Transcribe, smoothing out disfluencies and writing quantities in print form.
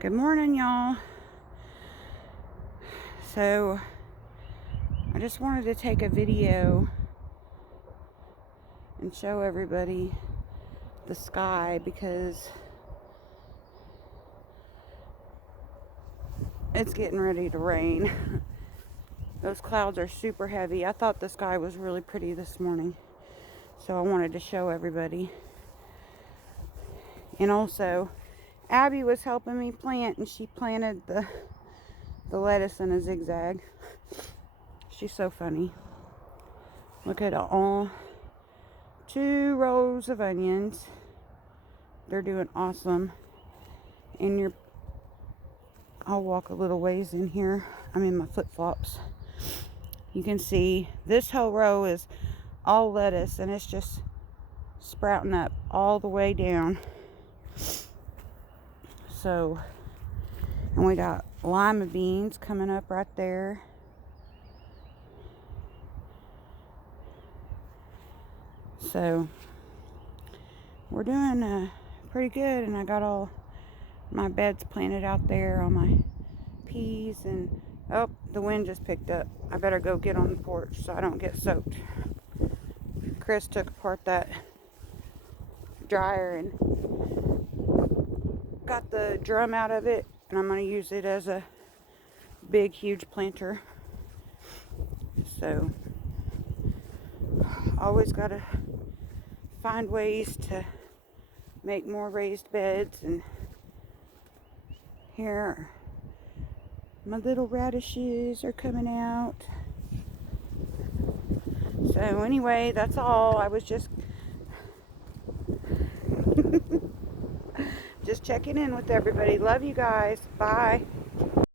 Good morning, y'all. So I just wanted to take a video and show everybody the sky because it's getting ready to rain. Those clouds are super heavy. I thought the sky was really pretty this morning, so I wanted to show everybody. And also, Abby was helping me plant, and she planted the lettuce in a zigzag. She's so funny. Look at all 2 rows of onions. They're doing awesome. And I'll walk a little ways in here. I'm in my flip-flops. You can see this whole row is all lettuce, and it's just sprouting up all the way down. So, and we got lima beans coming up right there. So we're doing pretty good, and I got all my beds planted out there on my peas. And oh, the wind just picked up. I better go get on the porch so I don't get soaked. Chris took apart that dryer and got the drum out of it, and I'm going to use it as a big huge planter. So always got to find ways to make more raised beds. And here my little radishes are coming out. So anyway, that's all. I was just checking in with everybody. Love you guys. Bye.